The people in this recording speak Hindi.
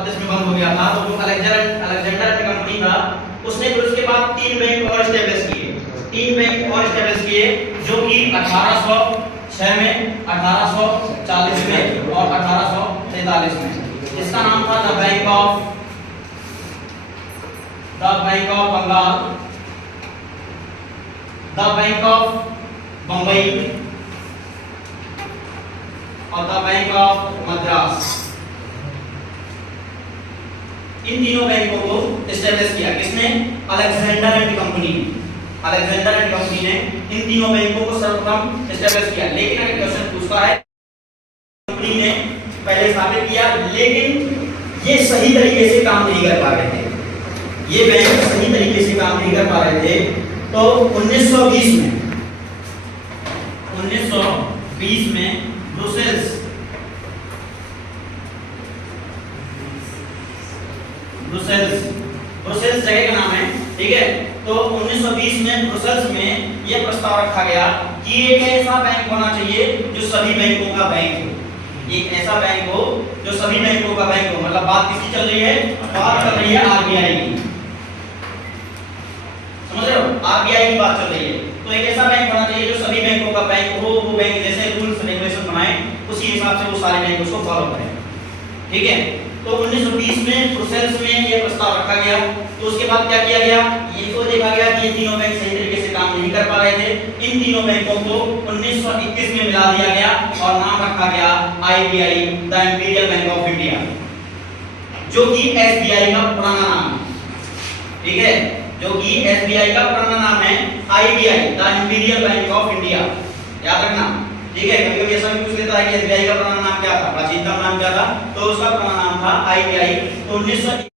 1932 में बंद हो गया था। तो जो अलेक्जेंडर एंड कंपनी था उसने फिर उसके बाद 3 बैंक और एस्टेब्लिश किए, 3 बैंक और एस्टेब्लिश किए जो कि 1806 में, 1840 में और 1843 में। इसका नाम था the bank of Bengal, the bank of Bombay और द बैंक ऑफ मद्रास। इन तीनों बैंकों को एस्टेब्लिश किया किसने? Alexander and company. Alexander and company ने इन तीनों बैंकों को सर्वप्रथम एस्टेब्लिश किया। लेकिन अगर क्वेश्चन पूछता है कंपनी ने पहले स्थापित किया, लेकिन ये सही तरीके से काम नहीं कर पा रहे थे, ये बैंक सही तरीके से काम नहीं कर पा रहे थे। तो 1920 में ब्रुसेल्स जगह का नाम है, ठीक है। तो 1920 में ब्रुसेल्स में यह प्रस्ताव रखा गया कि एक ऐसा बैंक होना चाहिए जो सभी बैंकों का बैंक हो, एक ऐसा बैंक हो जो सभी बैंकों का बैंक हो। मतलब बात किसकी चल रही है? बात चल रही है आरबीआई की, समझ रहे हो? आरबीआई की बात चल रही है। तो एक ऐसा बैंक होना चाहिए जो सभी बैंकों का बैंक हो, वो बैंक जैसे रूल्स रेगुलेशन बनाए उसी हिसाब से वो सारे बैंक उसको फॉलो करें, ठीक है। तो 1920 में ब्रुसेल्स में ये प्रस्ताव रखा गया। तो उसके बाद क्या किया गया? ये तो देखा गया कि ये तीनों बैंक सही तरीके से काम नहीं कर पा रहे थे। इन तीनों बैंकों को 1921 में मिला दिया गया और नाम रखा गया IBI, the imperial bank of India, जो कि एसबीआई का पुराना नाम है, ठीक है, जो कि एसबीआई का पुराना नाम है IBI, the imperial bank of India. याद रखना, ठीक है। कभी-कभी ऐसा भी पूछ लेता है कि एसबीआई का पुराना नाम क्या था, प्राचीनतम नाम क्या था, तो उसका पुराना नाम था आईबीआई। तो 19